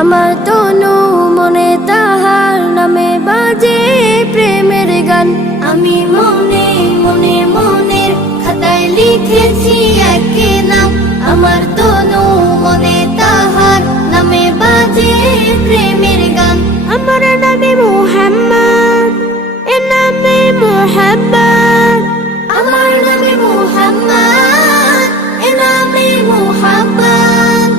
আমার তনু মনে তাহার নামে বাজে প্রেমের গান। আমি মনে মনে মনের খাতায় লিখেছি একে নাম, আমার তনু মনে তাহার নামে বাজে প্রেমের গান। আমার নামে মুহাম্মদ, এ নামে মুহাম্মদ, আমার নামে মুহাম্মদ, এ নামে মুহাম্মদ।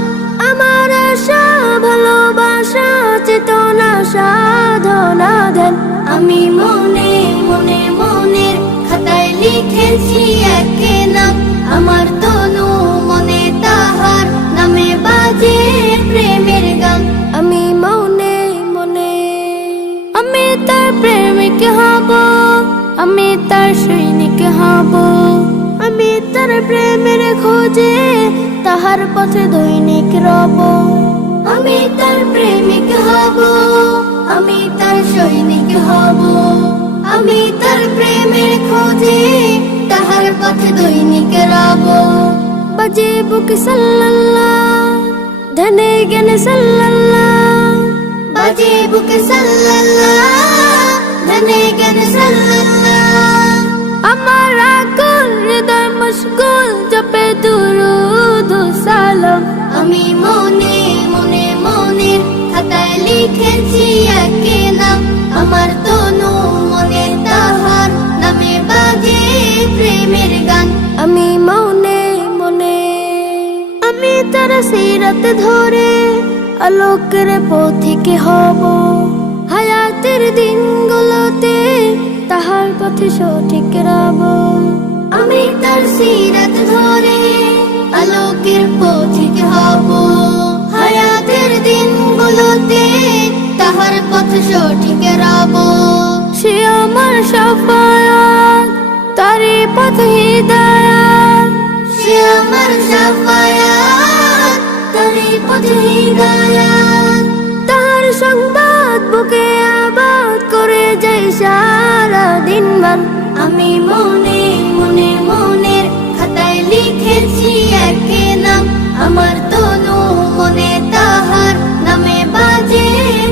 আমার আশা ভালোবাসা চেতনা সাধনা ধ্যান, আমি মনে মনে মনের খাতায় লিখেছি একে নাম, আমার তনু মনে তাহার নামে বাজে প্রেমের গান। আমি মনে মনে আমি তার প্রেমিক হব, আমি তার সৈনিক হব, আমি তার প্রেমের খোঁজে তাহার পথে দৈনিক রব। আমি তার প্রেমিক হব, আমি তার সৈনিক হব, আমি তার প্রেমের খোঁজে তাহার পথে দৈনিক রব। বাজে বুকে সাল্লাল্লাহ, ধ্যানে জ্ঞানে সাল্লাল্লাহ, বাজে বুকে সাল্লাল্লাহ, ধ্যানে জ্ঞানে সাল্লাল্লাহ। আমার আকুল হৃদয় মশগুল জপে দুরূদ ও সালাম, আমি মনে মনে মনের খাতায় লিখেছি একে নাম, আমার তনু মনে তাহার নামে বাজে প্রেমের গান। আমি মনে মনে আমি তার সিরাত ধরে আলোকের পথিকে হব, হায়াতের দিনগুলোতে তাহার পথে সঠিক রব। আমি তার সিরাত ধরে আলোকের পথিকে হব, হায়াতের দিনগুলোতে তাহার পথে সঠিক রব। সে আমার শাফায়াত, তারই পথে হিদায়াত, সে আমার শাফায়াত, তারই পথে হিদায়াত। তাহার সংবাদ বুকে আবাদ করে যাই সারা দিন মান। আমি মনে মনে মনের খাতায় লিখেছি একে নাম, আমার তনু মনে তাহার নামে বাজে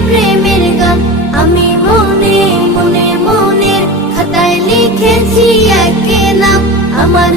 প্রেমের গান। আমি মনে মনে মনের খাতায় লিখেছি একে নাম, আমার